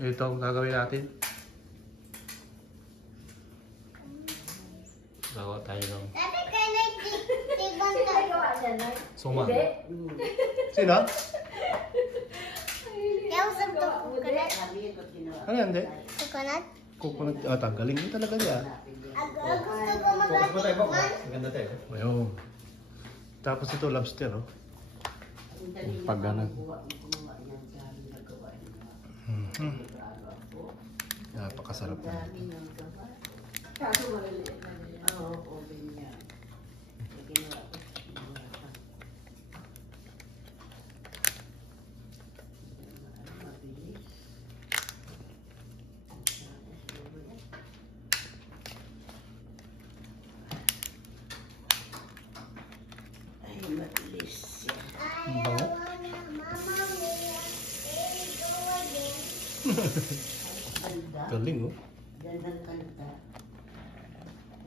Ito ang gagawin natin. Gawa tayo ng Dati ka na tibang ka. suma. Sino? Kaya usap to coconut. Ano yan, de? Coconut? Coconut. Ah, tanggalin mo talaga yan. Gusto ko magatikman. Maganda tayo. Ayun. Tapos ito, lobster, oh. Pag ganun. Napakasarap na. Kaso maliliit na niya. Oo, oven niya. Ginawa ko. Mabilis. Ay, mabilis. Ang bango. Mama, may go again. Ganda. Galing, oh. Gandang kanta.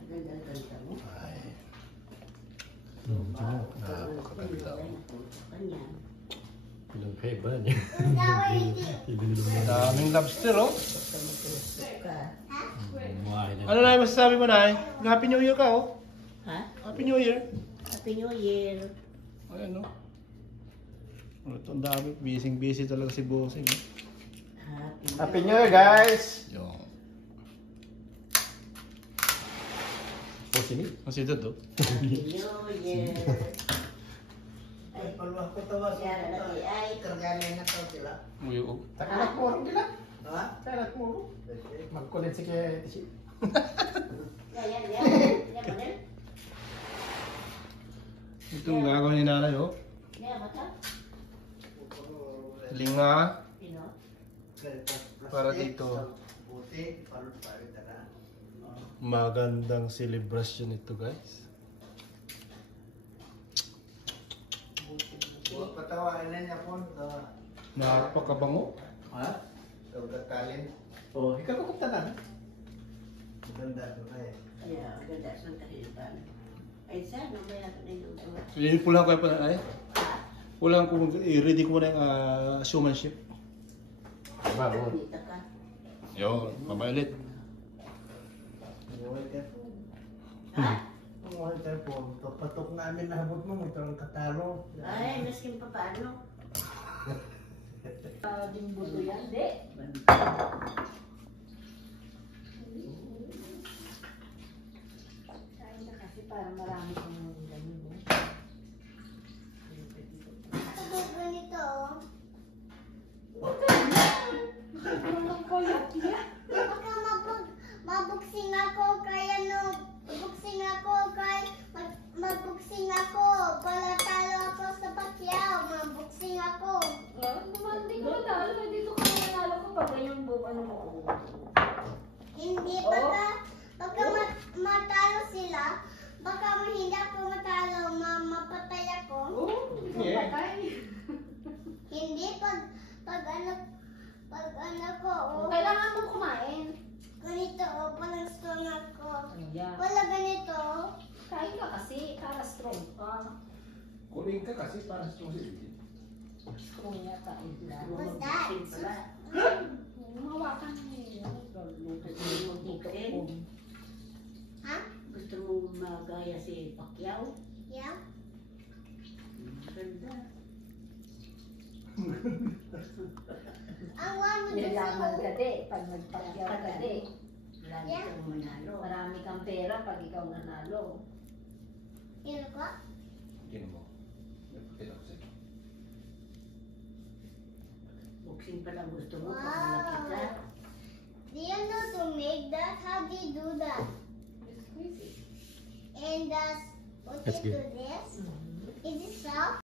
Gandang kanta mo. Ay. Napakaganda. Kanya. Ilang kaiba niya. Daming lobster, oh. Ka. Ano na yung masasabi mo, Nay? Happy New Year ka, oh. Ha? Happy New Year. Happy New Year. Ayan, oh. Ito, ang dami. Busy talaga si Bossing, oh. Happy New Year, guys! Yung. Oh, sini? Ang si Dad, oh. Happy New Year. Ay, paluwa ko tawa Siya na natin ay Karganin na to sila. Uyo, oh. Takalat mo rin sila. Ha? Takalat mo. Magkulit si kaya si. Yan. Yan mo din? Ito ang gagawin ni Nanay, oh. Yan mo ta? Linga. Pino? Para dito. Buti, palut-palut na. Magandang celebration ito, guys. Patawain na niya po. Napakabango. Ha? Kalin. Oh, ikaw ko tanan. Maganda to kay. Kaya, ganda sa kahipan. Ay, sana may ako na yung tawa. Hindi pulang ko pa na, ay. Pulang ko, i-ready ko muna yung showmanship. Bago. Kita ka. Yun, mabailit. Mobile telephone. Ha? Mobile telephone. Patok namin na habot mo, magkaroon katalo. Ay, maskin pa paano? Ding buto yan, di? Kain na kasi para marami kang ganun, no? Ito ganito, oh. Baka mabuksing ako kaya mabuksing ako pala talo ako sa Pacquiao, mabuksing ako. Hindi ko matalo. Dito ka nanalo ko pag ganyan buo. Ano mo? Hindi baka matalo sila, baka hindi ako matalo, mapatay ako. Hindi pag ano ko, oh. Kailangan mong kumain. Ganito, oh, palang strong ako. Yeah. Wala ganito. Kain ka kasi para strong ka. Kuling ka kasi para sa tuloy. Strong yata. What's that? Mawakan niya. Dito ko. Ha? Gusto mo magaya si Pacquiao? Yeah? Ganda. Ang one mo Nilaman ka gusto. di. Pag nagpakyaw ka di. Lagi Yeah. kang manalo. Marami kang pera pag ikaw nanalo. Yun ko? Tingnan mo. Tingnan ko sa'yo. Boxing pala gusto mo. Pag Wow. malaki ka. Do you know to make that? How do you do that? Squeeze it. And put That's it good. to this. Is it soft?